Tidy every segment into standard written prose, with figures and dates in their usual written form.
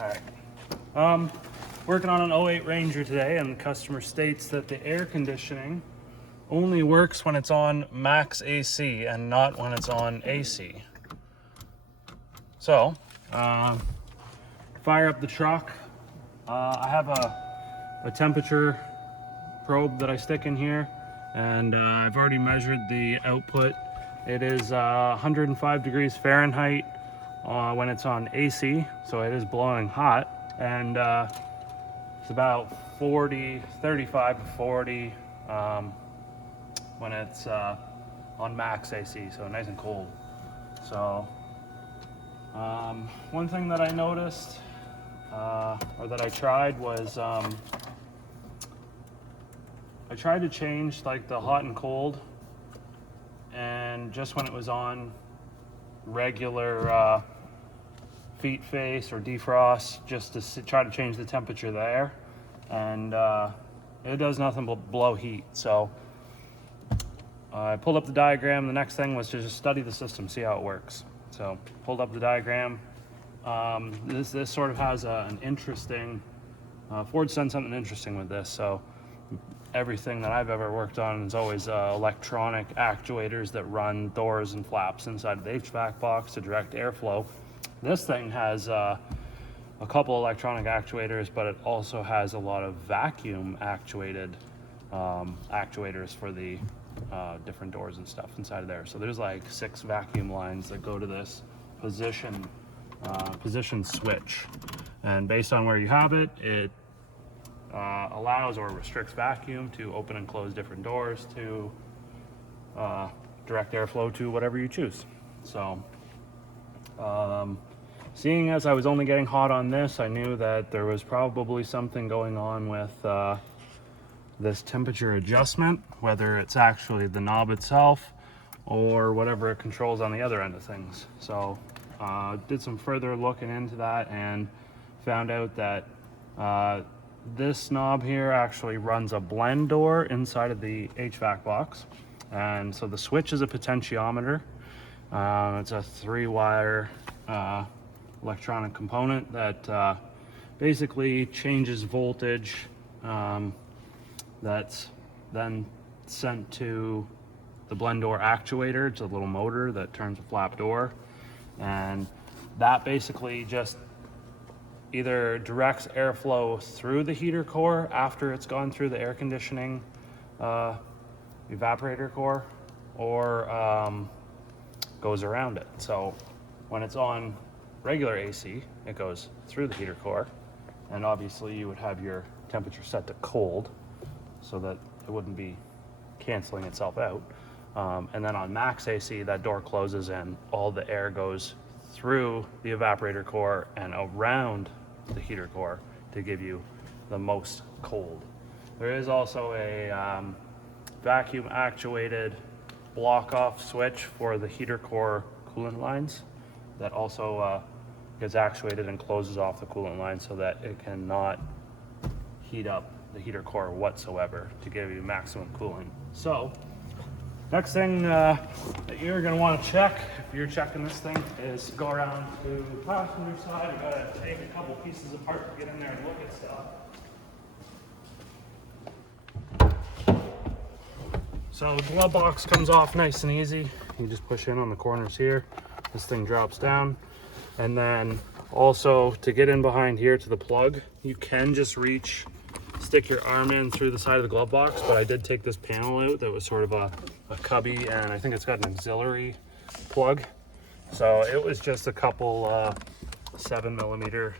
Alright. Working on an '08 Ranger today, and the customer states that the air conditioning only works when it's on max AC and not when it's on AC. So, fire up the truck. I have a temperature probe that I stick in here, and I've already measured the output. It is 105 degrees Fahrenheit when it's on AC, so it is blowing hot, and it's about 35 to 40 when it's on max AC, so nice and cold. So one thing that I noticed, or that I tried, was I tried to change like the hot and cold, and just when it was on regular feet face or defrost, just to try to change the temperature there, and it does nothing but blow heat. So I pulled up the diagram. The next thing was to just study the system, see how it works. So pulled up the diagram. This sort of has an interesting, Ford's done something interesting with this. So everything that I've ever worked on is always electronic actuators that run doors and flaps inside of the HVAC box to direct airflow. This thing has a couple electronic actuators, but it also has a lot of vacuum actuated actuators for the different doors and stuff inside of there. So there's like 6 vacuum lines that go to this position switch, and based on where you have it, it allows or restricts vacuum to open and close different doors to direct airflow to whatever you choose. So seeing as I was only getting hot on this, I knew that there was probably something going on with this temperature adjustment, whether it's actually the knob itself or whatever it controls on the other end of things. So did some further looking into that and found out that this knob here actually runs a blen door inside of the HVAC box. And so the switch is a potentiometer. It's a 3-wire electronic component that basically changes voltage, that's then sent to the blen door actuator. It's a little motor that turns a flap door, and that basically just either directs airflow through the heater core after it's gone through the air conditioning evaporator core, or goes around it. So when it's on regular AC, it goes through the heater core, and obviously you would have your temperature set to cold so that it wouldn't be canceling itself out. And then on max AC, that door closes and all the air goes through the evaporator core and around the heater core to give you the most cold. There is also a vacuum actuated block off switch for the heater core coolant lines that also gets actuated and closes off the coolant line so that it cannot heat up the heater core whatsoever to give you maximum cooling. So next thing that you're going to want to check if you're checking this thing is go around to the passenger side. We've got to take a couple pieces apart to get in there and look at stuff. So the glove box comes off nice and easy. You just push in on the corners here. This thing drops down. And then also to get in behind here to the plug, you can just stick your arm in through the side of the glove box, but I did take this panel out that was sort of a cubby, and I think it's got an auxiliary plug. So it was just a couple 7mm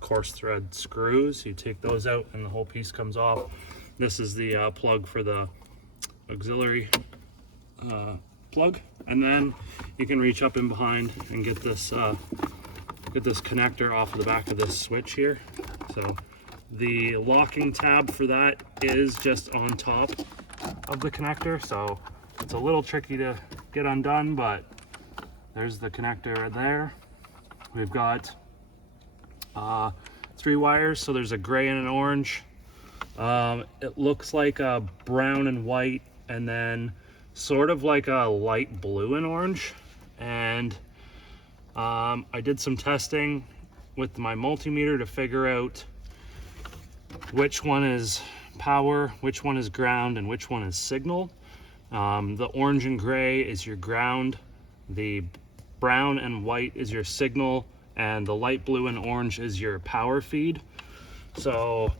coarse thread screws. You take those out and the whole piece comes off. This is the plug for the auxiliary plug, and then you can reach up in behind and get this connector off of the back of this switch here. So the locking tab for that is just on top of the connector, so it's a little tricky to get undone, but there's the connector right there. We've got 3 wires, so there's a gray and an orange. It looks like a brown and white, and then sort of like a light blue and orange. And I did some testing. with my multimeter to figure out which one is power, which one is ground, and which one is signal. The orange and gray is your ground, the brown and white is your signal, and the light blue and orange is your power feed. So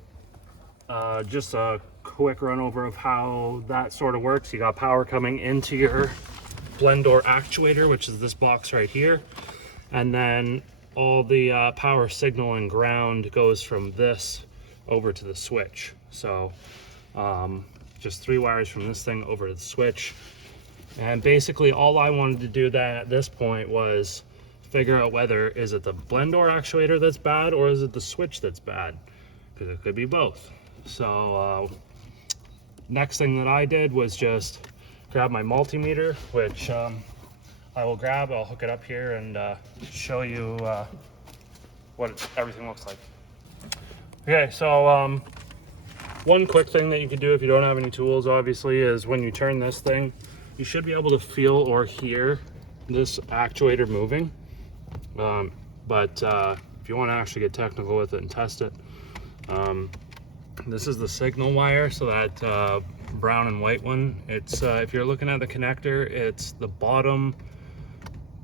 just a quick run over of how that sort of works. You got power coming into your blend door actuator, which is this box right here, and then all the power, signal, and ground goes from this over to the switch. So just 3 wires from this thing over to the switch. And basically all I wanted to do then at this point was figure out whether is it the blend door actuator that's bad or is it the switch that's bad, because it could be both. So next thing that I did was just grab my multimeter, which I will grab. I'll hook it up here and show you what everything looks like. Okay, so one quick thing that you can do if you don't have any tools, obviously, is when you turn this thing, you should be able to feel or hear this actuator moving. But if you want to actually get technical with it and test it, this is the signal wire, so that brown and white one. It's if you're looking at the connector, it's the bottom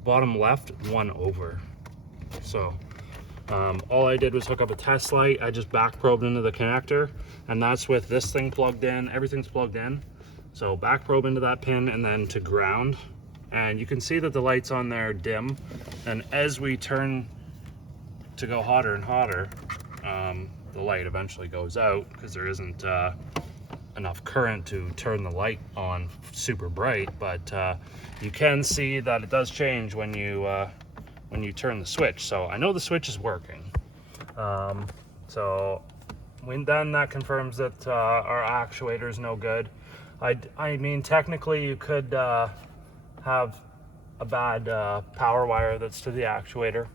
left one over. So all I did was hook up a test light. I just back probed into the connector, and that's with this thing plugged in. Everything's plugged in. So back probe into that pin and then to ground. And you can see that the lights on there are dim. And as we turn to go hotter and hotter, the light eventually goes out because there isn't enough current to turn the light on super bright. But you can see that it does change when you turn the switch. So I know the switch is working. So then that confirms that our actuator is no good. I mean, technically you could have a bad power wire that's to the actuator.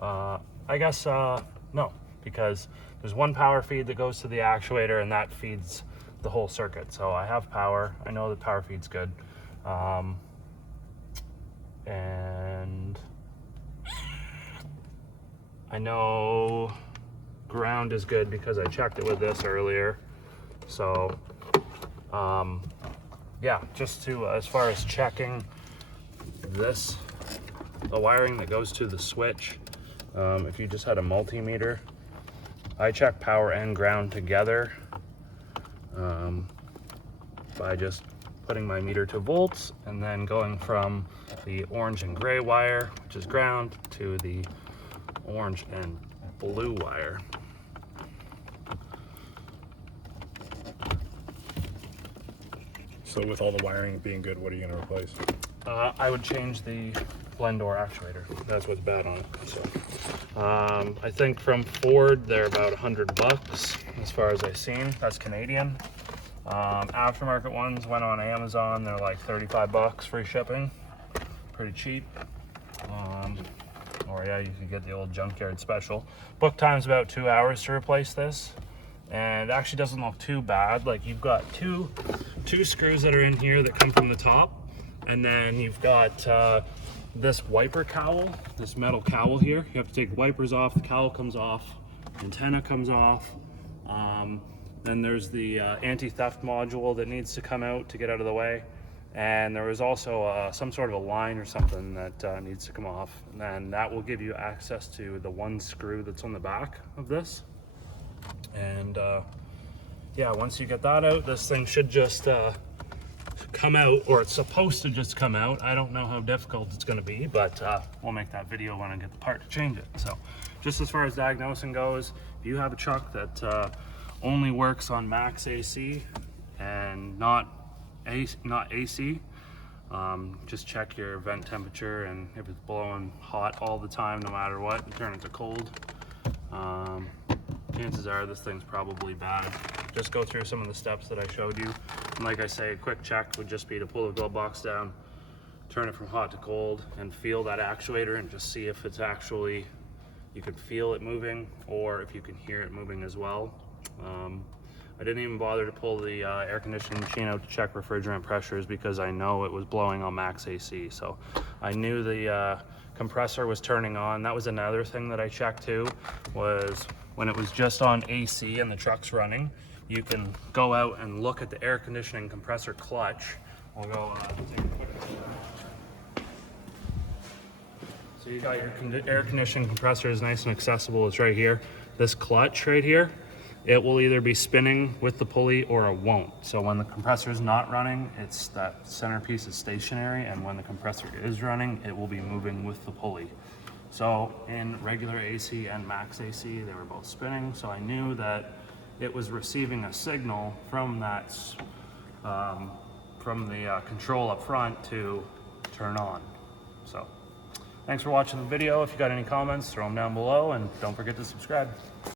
I guess no, because there's one power feed that goes to the actuator and that feeds the whole circuit. So I have power. I know the power feed's good. And I know ground is good because I checked it with this earlier. So yeah, just to as far as checking this, the wiring that goes to the switch, if you just had a multimeter, I check power and ground together by just putting my meter to volts and then going from the orange and gray wire, which is ground, to the orange and blue wire. So with all the wiring being good, what are you going to replace? I would change the blend door actuator. That's what's bad on it. So I think from Ford they're about $100 as far as I've seen. That's Canadian. Aftermarket ones went on Amazon. They're like $35 free shipping. Pretty cheap. Or yeah, you could get the old junkyard special. Book time's about 2 hours to replace this. And it actually doesn't look too bad. Like, you've got two screws that are in here that come from the top, and then you've got this wiper cowl, this metal cowl here. You have to take the wipers off, the cowl comes off, antenna comes off. Then there's the anti-theft module that needs to come out to get out of the way. And there was also some sort of a line or something that needs to come off. And then that will give you access to the one screw that's on the back of this. And yeah, once you get that out, this thing should just come out, or it's supposed to just come out. I don't know how difficult it's going to be, but we'll make that video when I get the part to change it. So just as far as diagnosing goes, if you have a truck that only works on max AC and not AC, just check your vent temperature, and if it's blowing hot all the time, no matter what, turn it to cold. Chances are this thing's probably bad. Just go through some of the steps that I showed you. And like I say, a quick check would just be to pull the glove box down, turn it from hot to cold, and feel that actuator and just see if it's actually, you can feel it moving, or if you can hear it moving as well. I didn't even bother to pull the air conditioning machine out to check refrigerant pressures because I know it was blowing on max AC. So I knew the compressor was turning on. That was another thing that I checked too, was when it was just on AC and the truck's running, you can go out and look at the air conditioning compressor clutch. We'll go take a quick look. So you got your air conditioning compressor is nice and accessible. It's right here. This clutch right here, it will either be spinning with the pulley or it won't. So when the compressor is not running, it's that centerpiece is stationary, and when the compressor is running, it will be moving with the pulley. So in regular AC and max AC, they were both spinning. So I knew that it was receiving a signal from that, from the control up front to turn on. So thanks for watching the video. If you got any comments, throw them down below, and don't forget to subscribe.